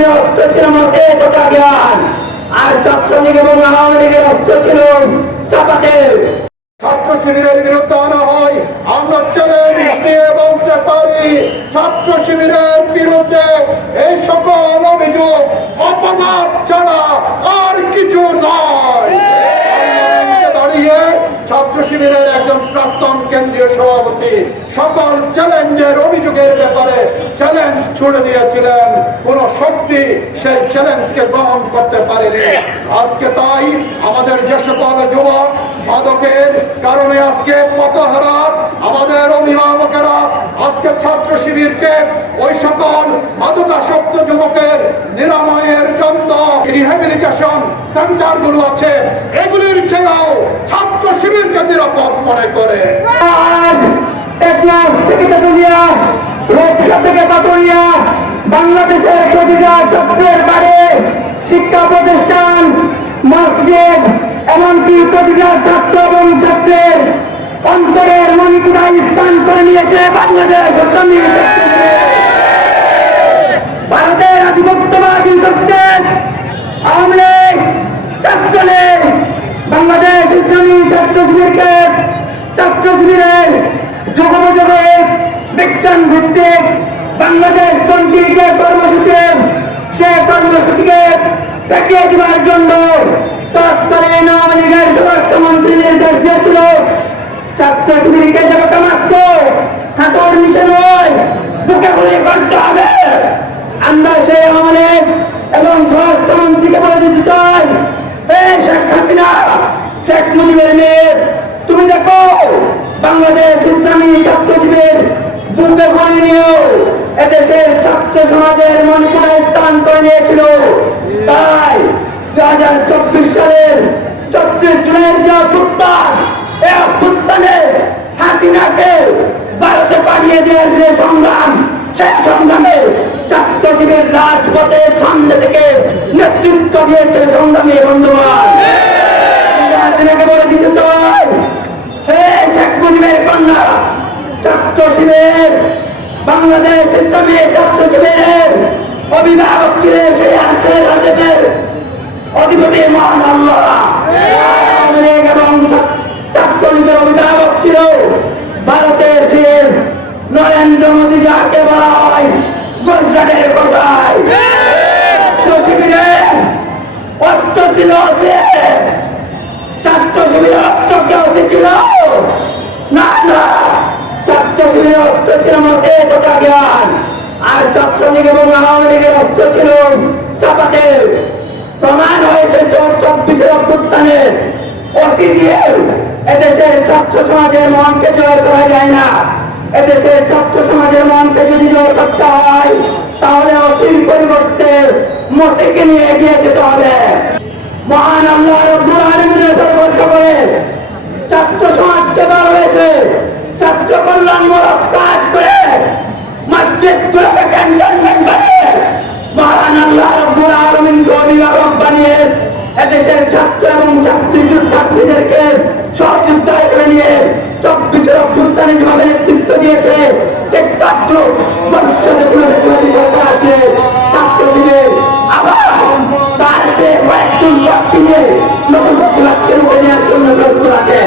শিবিরের অস্ত্র ছিল মতে তথা জ্ঞান, আর ছাত্রলীগ এবং আওয়ামী লীগের অস্ত্র ছিল চাপাতে। ছাত্র শিবিরের বিরুদ্ধে আনা হয়, আমরা চ্যালেঞ্জ দিয়ে বলতে পারি ছাত্র শিবিরের বিরুদ্ধে এই সকল অভিযোগ অপবাদ ছাড়া আর কিছু নয়। দাঁড়িয়ে ছাত্র শিবিরের একজন প্রাক্তন কেন্দ্রীয় সভাপতি সকল চ্যালেঞ্জের অভিযোগের ব্যাপারে চ্যালেঞ্জ ছুড়ে দিয়েছিলেন, কোন শক্তি সেই চ্যালেঞ্জকে গ্রহণ করতে পারেনি। আজকে তাই আমাদের যে সকল যুবক মাদকের কারণে আজকে পথহারা আমাদের অভিভাবকেরা আজকে ছাত্র শিবিরকে ওই সকল মাদকাসক্ত যুবকের নিরাময়ের জন্য রিহ্যাবিলিটেশন সেন্টার গুলো আছে, এগুলির চেয়েও ছাত্র শিবিরকে নিরাপদ মনে করে। বাংলাদেশের প্রতিটা ছাত্রের বাড়ি, শিক্ষা প্রতিষ্ঠান, মসজিদ, এমনকি প্রতিটা ছাত্র এবং ছাত্রের অন্তরের মণিপুরায় স্থান করে নিয়েছে বাংলাদেশ। ভারতের আধিপত্যবাদী শক্তির আওয়ামী লীগ, ছাত্রলীগ, বাংলাদেশ ইসলামী ছাত্র শিবিরকে ছাত্র শিবিরের যোগাযোগে বিজ্ঞান ভিত্তিক বাংলাদেশ পন্থী যে কর্মসূচি, সে কর্মসূচিকে ঠেকিয়ে দেওয়ার জন্য তৎকালীন আওয়ামী লীগের স্বরাষ্ট্রমন্ত্রী নির্দেশ দিয়েছিল ছাত্র শিবিরকে দেবতা মাত্র হাতের নিচে নয়, বুকে গুলি করতে হবে। আমরা সেই আওয়ামী লীগ এবং স্বরাষ্ট্রমন্ত্রীকে বলে দিতে চাই, এই শেখ হাসিনা, শেখ মুজিবের মেয়ে, তুমি দেখো বাংলাদেশ ইসলামী ছাত্র শিবির বুকে গুলি নিয়েও এদেশের ছাত্র সমাজের মণিপুরে স্থান করে নিয়েছিল। তাই 2024 সালের 34 জুলাইয়ের যে অভ্যুত্থান, এই অভ্যুত্থানে হাসিনাকে ভারতে পাঠিয়ে দেওয়ার যে সংগ্রাম, সেই সংগ্রামে ছাত্র শিবির রাজপথের সামনে থেকে নেতৃত্ব দিয়েছে সংগ্রামী বন্ধুগণ। হাসিনাকে বলে দিতে চাই, হে শেখ মুজিবের কন্যা, ছাত্র শিবির, বাংলাদেশ ইসলামী ছাত্র শিবিরের অভিভাবক ছিলেন সেই আর্শের রাজেবের অধিপতি মহান আল্লাহ এবং ছাত্রলীগের অভিভাবক ছিল ভারতের সেই নরেন্দ্র মোদী, যাকে বলা হয় গুজরাটের কসাই। শিবিরের অস্ত্র ছিল ছাত্র শিবিরের অস্ত্র কেউ ছিল না, না, ছাত্র শিবিরের অস্ত্র ছিল মতে তথা জ্ঞান, আর ছাত্রলীগ এবং আওয়ামী লীগের অস্ত্র ছিল চাপাতে। প্রমাণ হয়েছে 24 অভ্যুত্থানের অসি দিয়ে এদেশের ছাত্র সমাজের মনকে জয় করা যায় না। এদেশের ছাত্র সমাজের মনকে যদি জয় করতে হয়, তাহলে অসির পরিবর্তে মসিকে নিয়ে এগিয়ে যেতে হবে। মহান আল্লাহ রব্বুল আলামিনের উপর ভরসা করে ছাত্র সমাজকে ভালোবেসে ছাত্র কল্যাণমূলক কাজ করে মসজিদগুলোকে ক্যান্টনমেন্ট বানিয়ে মহান আল্লাহ রব্বুল আলামিনকে অভিভাবক বানিয়ে এদেশের ছাত্র এবং ছাত্রীদেরকে সহযোদ্ধা হিসেবে নিয়ে 24 অভ্যুত্থানে যেভাবে নেতৃত্ব দিয়েছে, ভবিষ্যতে কোনো সরকার আসলে ছাত্র শিবির আবার তার চেয়ে কয়েকজন শক্তি নিয়ে নতুন প্রতিবাদকে রূপে নেওয়ার জন্য প্রস্তুত আছে।